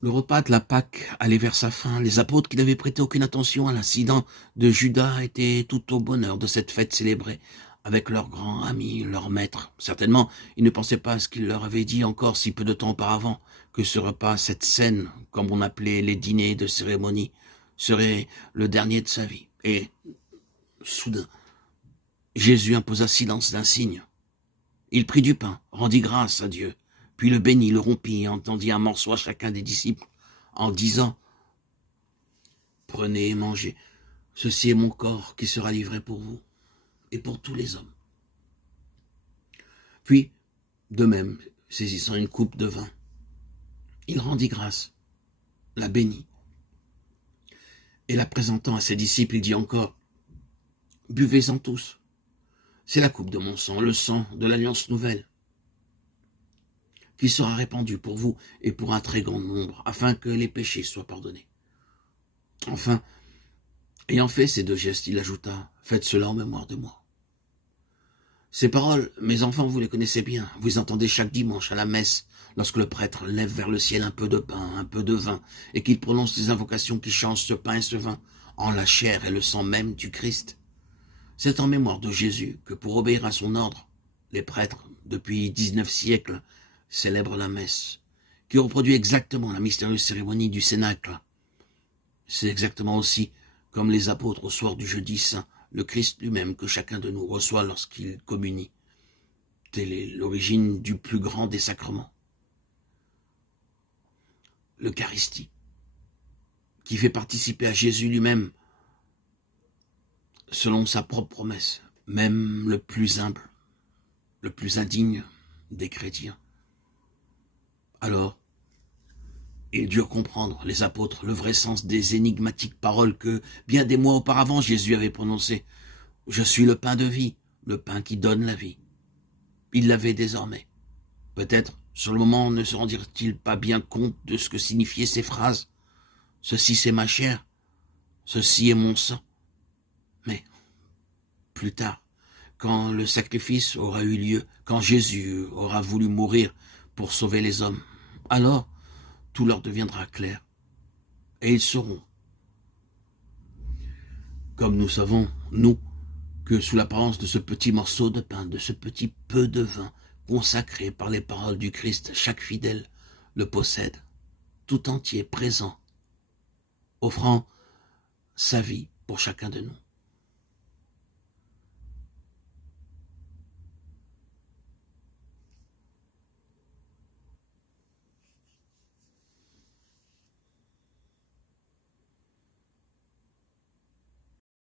Le repas de la Pâque allait vers sa fin. Les apôtres qui n'avaient prêté aucune attention à l'incident de Judas étaient tout au bonheur de cette fête célébrée avec leur grand ami, leur maître. Certainement, ils ne pensaient pas à ce qu'il leur avait dit encore si peu de temps auparavant, que ce repas, cette scène, comme on appelait les dîners de cérémonie, serait le dernier de sa vie. Et, soudain, Jésus imposa silence d'un signe. Il prit du pain, rendit grâce à Dieu, puis le bénit, le rompit et entendit un morceau à chacun des disciples, en disant « Prenez et mangez, ceci est mon corps qui sera livré pour vous et pour tous les hommes. » Puis, de même, saisissant une coupe de vin, il rendit grâce, la bénit, et la présentant à ses disciples, il dit encore « Buvez-en tous, c'est la coupe de mon sang, le sang de l'alliance nouvelle, qui sera répandu pour vous et pour un très grand nombre, afin que les péchés soient pardonnés. » Enfin, ayant fait ces deux gestes, il ajouta « Faites cela en mémoire de moi. » Ces paroles, mes enfants, vous les connaissez bien. Vous les entendez chaque dimanche à la messe, lorsque le prêtre lève vers le ciel un peu de pain, un peu de vin, et qu'il prononce des invocations qui changent ce pain et ce vin en la chair et le sang même du Christ. C'est en mémoire de Jésus que, pour obéir à son ordre, les prêtres, depuis 19 siècles, célèbrent la messe, qui reproduit exactement la mystérieuse cérémonie du Cénacle. C'est exactement aussi comme les apôtres au soir du jeudi saint, le Christ lui-même que chacun de nous reçoit lorsqu'il communie. Telle est l'origine du plus grand des sacrements, l'Eucharistie, qui fait participer à Jésus lui-même, selon sa propre promesse, même le plus humble, le plus indigne des chrétiens. Alors, ils durent comprendre, les apôtres, le vrai sens des énigmatiques paroles que, bien des mois auparavant, Jésus avait prononcées. « Je suis le pain de vie, le pain qui donne la vie. » Ils l'avaient désormais. Peut-être, sur le moment, ne se rendirent-ils pas bien compte de ce que signifiaient ces phrases. « Ceci c'est ma chair, ceci est mon sang. » Mais, plus tard, quand le sacrifice aura eu lieu, quand Jésus aura voulu mourir pour sauver les hommes, alors tout leur deviendra clair. Et ils sauront, comme nous savons, nous, que sous l'apparence de ce petit morceau de pain, de ce petit peu de vin, consacré par les paroles du Christ, chaque fidèle le possède, tout entier, présent, offrant sa vie pour chacun de nous.